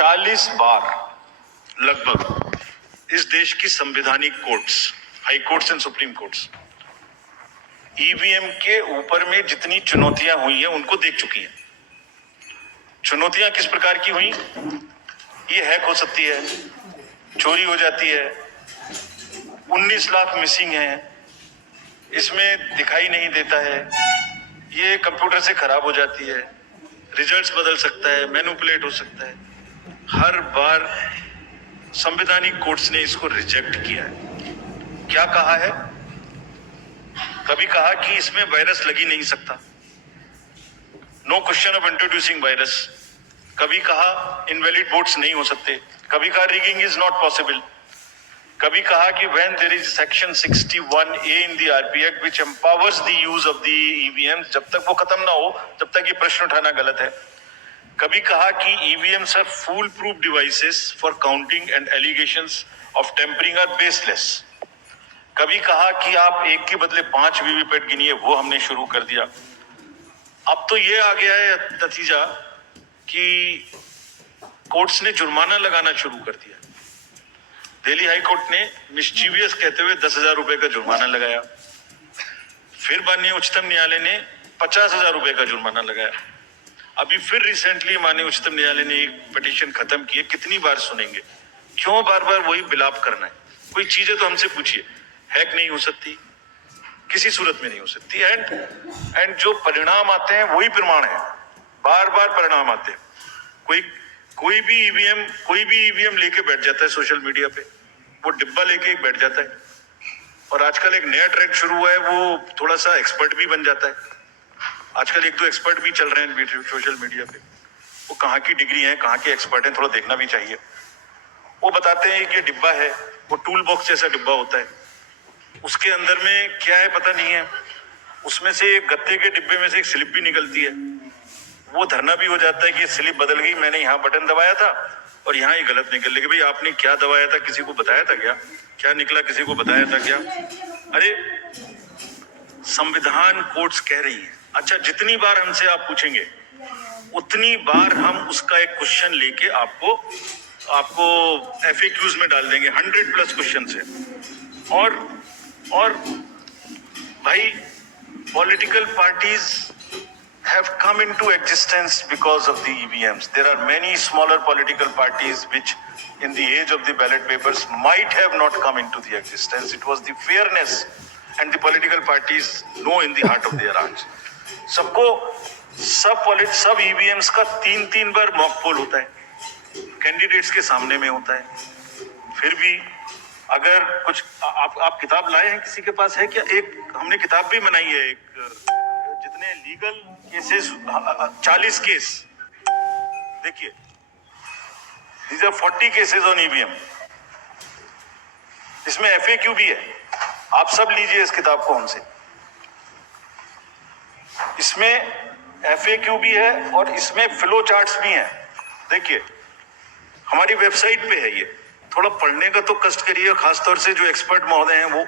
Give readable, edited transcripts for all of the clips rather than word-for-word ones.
40 बार लगभग इस देश की संवैधानिक courts, high courts and supreme courts EVM के ऊपर में जितनी चुनौतियां हुई हैं उनको देख चुकी हैं। चुनौतियां किस प्रकार की हुई? ये हैक हो सकती है, चोरी हो जाती है, 19 लाख मिसिंग है, इसमें दिखाई नहीं देता है, ये कंप्यूटर से खराब हो जाती है, रिजल्ट्स बदल सकता है, मैनिपुलेट हो सकता है। हर बार संवैधानिक कोर्ट्स ने इसको रिजेक्ट किया है। क्या कहा है? कभी कहा कि इसमें वायरस लग ही नहीं सकता, no question of introducing virus. कभी कहा इनवैलिड वोट्स नहीं हो सकते, कभी कहा रिगिंग इज नॉट पॉसिबल, कभी कहा कि when there is section 61A in the RP Act which empowers the use of the EVMs, जब तक वो खत्म ना हो तब तक ये प्रश्न उठाना गलत है। कभी कहा कि EVMs are foolproof devices for counting and allegations of tampering are baseless। कभी कहा कि आप एक के बदले 5 वीवीपैट गिनिए, वो हमने शुरू कर दिया। अब तो ये आ गया है नतीजा कि कोर्ट्स ने जुर्माना लगाना शुरू कर दिया। दिल्ली हाई कोर्ट ने मिस्चीवियस कहते हुए 10,000 रुपए का जुर्माना लगाया, फिर माननीय उच्चतम न्यायालय ने 50,000 रुपए का जुर्माना लगाया। अभी फिर रिसेंटली माननीय उच्चतम न्यायालय ने एक पिटीशन खत्म की है। कितनी बार सुनेंगे? क्यों बार बार वही बिलाप करना है? कोई चीजें तो हमसे पूछिए। हैक नहीं हो सकती, किसी सूरत में नहीं हो सकती, एंड जो परिणाम आते हैं वही प्रमाण है। बार बार परिणाम आते हैं। कोई भी ईवीएम लेके बैठ जाता है सोशल मीडिया पे, वो डिब्बा लेके बैठ जाता है। और आजकल एक नया ट्रेंड शुरू हुआ है, वो थोड़ा सा एक्सपर्ट भी बन जाता है। आजकल 1-2 एक्सपर्ट भी चल रहे हैं सोशल मीडिया पे। वो कहाँ की डिग्री है, कहाँ के एक्सपर्ट हैं, थोड़ा देखना भी चाहिए। वो बताते हैं कि डिब्बा है, वो टूल बॉक्स जैसा डिब्बा होता है, उसके अंदर में क्या है पता नहीं है। उसमें से एक गत्ते के डिब्बे में से एक स्लिप भी निकलती है। वो धरना भी हो जाता है कि स्लिप बदल गई, मैंने यहाँ बटन दबाया था और यहाँ ही गलत निकल गई। भाई आपने क्या दबाया था, किसी को बताया था क्या? क्या निकला, किसी को बताया था क्या? अरे संविधान कोर्ट्स कह रही है। अच्छा, जितनी बार हमसे आप पूछेंगे उतनी बार हम उसका एक क्वेश्चन लेके आपको FAQs में डाल देंगे। 100+ क्वेश्चन है। और भाई political parties have come into existence because of the EVMs. There are many smaller political parties which in the age of the ballot papers might have not come into the existence. It was the fairness and the political parties know in the heart of their hearts. सब EVMs का 3-3 बार mock poll होता है, candidates के सामने में होता है। फिर भी अगर कुछ आप किताब लाए हैं, किसी के पास है क्या? एक हमने किताब भी बनाई है, एक जितने लीगल केसेस 40 केस, देखिए these are 40 cases on EVM. इसमें FAQ भी है, आप सब लीजिए इस किताब को हमसे। इसमें FAQ भी है और इसमें फ्लो चार्ट्स भी हैं। देखिए हमारी वेबसाइट पे है ये, थोड़ा पढ़ने का तो कष्ट करिए। खासतौर से जो एक्सपर्ट महोदय हैं, वो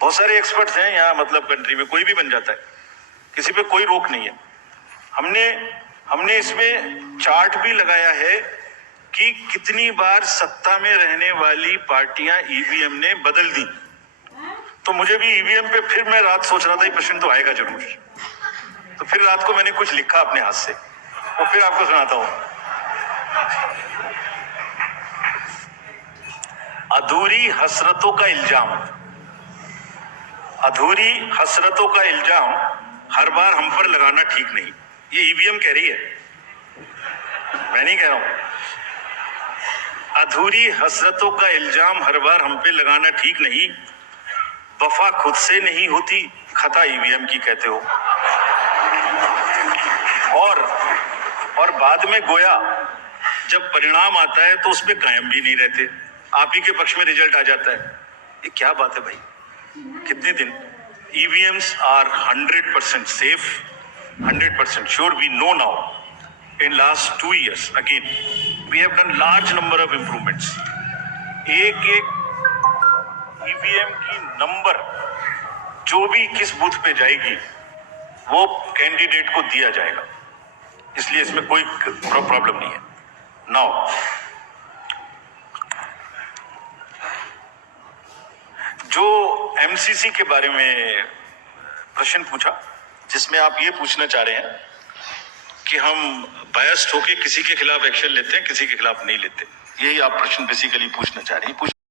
बहुत सारे एक्सपर्ट्स हैं यहाँ, मतलब कंट्री में कोई भी बन जाता है, किसी पे कोई रोक नहीं है। हमने इसमें चार्ट भी लगाया है कि कितनी बार सत्ता में रहने वाली पार्टियां ईवीएम ने बदल दी। तो मुझे भी ईवीएम पे फिर मैं रात सोच रहा था ये प्रश्न तो आएगा जरूर, तो फिर रात को मैंने कुछ लिखा अपने हाथ से, तो फिर आपको सुनाता हूं। अधूरी हसरतों का इल्जाम, अधूरी हसरतों का इल्जाम हर बार हम पर लगाना ठीक नहीं। ये ईवीएम कह रही है, मैं नहीं कह रहा हूं। अधूरी हसरतों का इल्जाम हर बार हम पे लगाना ठीक नहीं। वफा खुद से नहीं होती, खता ईवीएम की कहते हो। और बाद में गोया जब परिणाम आता है तो उस पे कायम भी नहीं रहते, आप ही के पक्ष में रिजल्ट आ जाता है। ये क्या बात है भाई? कितने दिन? EVMs are 100% safe, 100% sure. We know now. In last 2 years, again, we have done large number of improvements. एक EVM की नंबर जो भी किस बूथ पे जाएगी वो कैंडिडेट को दिया जाएगा, इसलिए इसमें कोई प्रॉब्लम नहीं है। नाउ जो एमसीसी के बारे में प्रश्न पूछा, जिसमें आप ये पूछना चाह रहे हैं कि हम बायस्ड होके किसी के खिलाफ एक्शन लेते हैं, किसी के खिलाफ नहीं लेते, यही आप प्रश्न बेसिकली पूछना चाह रहे हैं।